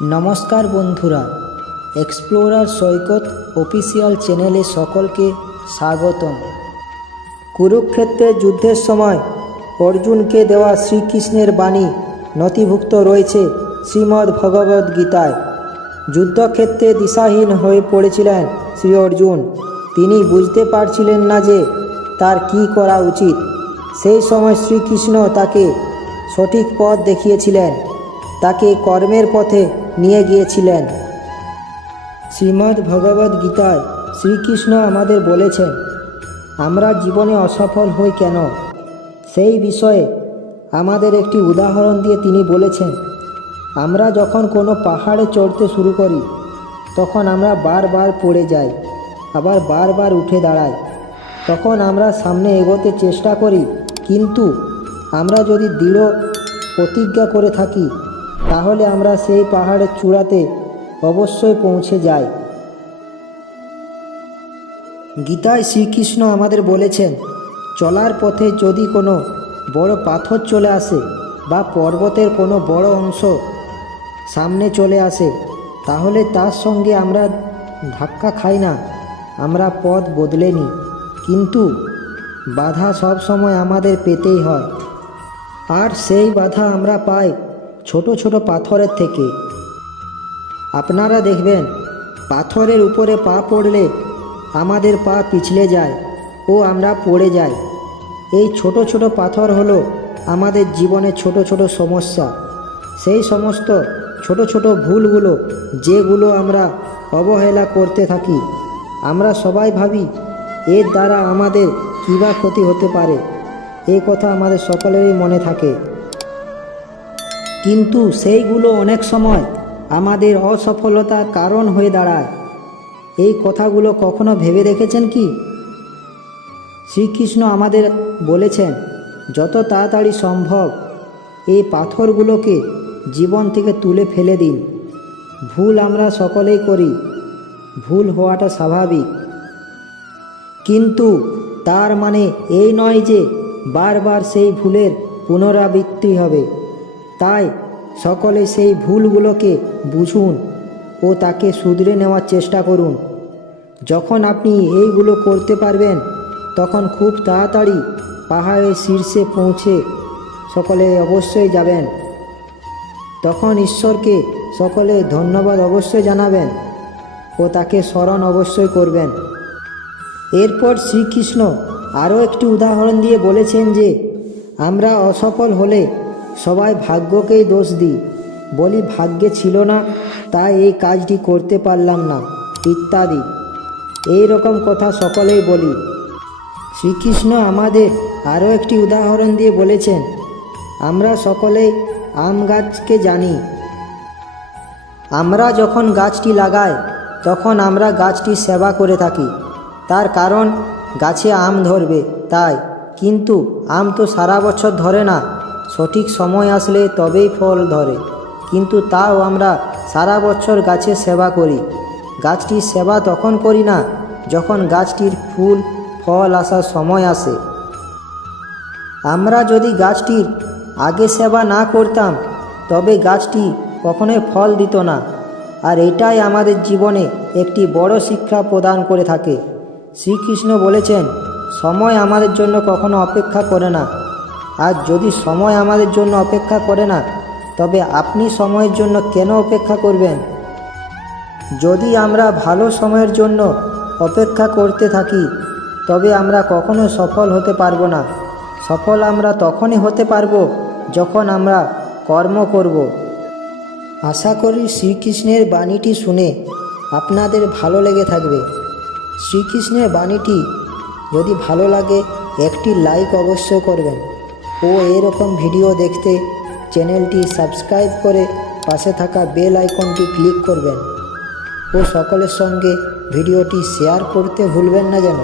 নমস্কার বন্ধুরা, এক্সপ্লোরার সৈকত অফিসিয়াল চ্যানেলে সকলকে স্বাগতম। কুরুক্ষেত্রের যুদ্ধের সময় অর্জুনকে দেওয়া শ্রীকৃষ্ণের বাণী নথিভুক্ত রয়েছে শ্রীমদ্ ভগবদ্ গীতায়। যুদ্ধক্ষেত্রে দিশাহীন হয়ে পড়েছিলেন শ্রী অর্জুন। তিনি বুঝতে পারছিলেন না যে তার কি করা উচিত। সেই সময় শ্রীকৃষ্ণ তাকে সঠিক পথ দেখিয়েছিলেন, তাকে কর্মের পথে নিয়ে গিয়েছিলেন। শ্রীমদ্ ভগবদ্ গীতায় শ্রীকৃষ্ণ আমাদের বলেছেন আমরা জীবনে অসফল হই কেন। সেই বিষয়ে আমাদের একটি উদাহরণ দিয়ে তিনি বলেছেন, আমরা যখন কোনো পাহাড়ে চড়তে শুরু করি তখন আমরা বারবার পড়ে যাই, আবার বারবার উঠে দাঁড়াই। তখন আমরা সামনে এগোতে চেষ্টা করি, কিন্তু আমরা যদি দৃঢ় প্রতিজ্ঞা করে থাকি তাহলে আমরা সেই পাহাড়ের চূড়াতে অবশ্যই পৌঁছে যাই। গীতায় শ্রীকৃষ্ণ আমাদের বলেছেন, চলার পথে যদি কোনো বড় পাথর চলে আসে বা পর্বতের কোনো বড় অংশ সামনে চলে আসে, তাহলে তার সঙ্গে আমরা ধাক্কা খাই না, আমরা পথ বদলে নিই। কিন্তু বাধা সব সময় আমাদের পেতেই হয়, আর সেই বাধা আমরা পাই ছোট ছোট পাথরের থেকে। আপনারা দেখবেন পাথরের উপরে পা পড়লে আমাদের পা পিছলে যায় ও আমরা পড়ে যাই। এই ছোট ছোট পাথর হলো আমাদের জীবনে ছোট ছোট সমস্যা। সেই সমস্ত ছোট ছোট ভুলগুলো যেগুলো আমরা অবহেলা করতে থাকি, আমরা সবাই ভাবি এর দ্বারা আমাদের কী বা ক্ষতি হতে পারে, এই কথা আমাদের সকলেরই মনে থাকে। কিন্তু সেইগুলো অনেক সময় আমাদের অসফলতার কারণ হয়ে দাঁড়ায়। এই কথাগুলো কখনো ভেবে দেখেছেন কি? শ্রীকৃষ্ণ আমাদের বলেছেন যত তাড়াতাড়ি সম্ভব এই পাথরগুলোকে জীবন থেকে তুলে ফেলে দিন। ভুল আমরা সকলেই করি, ভুল হওয়াটা স্বাভাবিক, কিন্তু তার মানে এই নয় যে বারবার সেই ভুলের পুনরাবৃত্তি হবে। তাই সকলে সেই ভুলগুলোকে বুঝুন ও তাকে শুধরে নেওয়ার চেষ্টা করুন। যখন আপনি এইগুলো করতে পারবেন তখন খুব তাড়াতাড়ি পাহাড়ের শীর্ষে পৌঁছে সকলে অবশ্যই যাবেন। তখন ঈশ্বরকে সকলে ধন্যবাদ অবশ্যই জানাবেন ও তাকে স্মরণ অবশ্যই করবেন। এরপর শ্রীকৃষ্ণ আরও একটি উদাহরণ দিয়ে বলেছেন যে আমরা অসফল হলে সবাই ভাগ্যকেই দোষ দিই, বলি ভাগ্যে ছিল না তাই এই কাজটি করতে পারলাম না ইত্যাদি। এই রকম কথা সকলেই বলি। শ্রীকৃষ্ণ আমাদের আরও একটি উদাহরণ দিয়ে বলেছেন আমরা সকলেই আম গাছকে জানি। আমরা যখন গাছটি লাগাই তখন আমরা গাছটির সেবা করে থাকি, তার কারণ গাছে আম ধরবে তাই। কিন্তু আম তো সারা বছর ধরে না, সঠিক সময় আসলে তবেই ফল ধরে। কিন্তু তাও আমরা সারা বছর গাছের সেবা করি। গাছটির সেবা তখন করি না যখন গাছটির ফুল ফল আসার সময় আসে। আমরা যদি গাছটির আগে সেবা না করতাম তবে গাছটি কখনোই ফল দিত না। আর এটাই আমাদের জীবনে একটি বড় শিক্ষা প্রদান করে থাকে। শ্রীকৃষ্ণ বলেছেন সময় আমাদের জন্য কখনো অপেক্ষা করে না। আর যদি সময় আমাদের জন্য অপেক্ষা করে না তবে আপনি সময়ের জন্য কেন অপেক্ষা করবেন? যদি আমরা ভালো সময়ের জন্য অপেক্ষা করতে থাকি তবে আমরা কখনো সফল হতে পারবো না। সফল আমরা তখনই হতে পারবো যখন আমরা কর্ম করব। আশা করি শ্রীকৃষ্ণের বাণীটি শুনে আপনাদের ভালো লেগে থাকবে। শ্রীকৃষ্ণের বাণীটি যদি ভালো লাগে একটি লাইক অবশ্যই করবেন ও এরকম ভিডিও দেখতে চ্যানেলটি সাবস্ক্রাইব করে পাশে থাকা বেল আইকনটি ক্লিক করবেন ও সকলের সঙ্গে ভিডিওটি শেয়ার করতে ভুলবেন না যেন।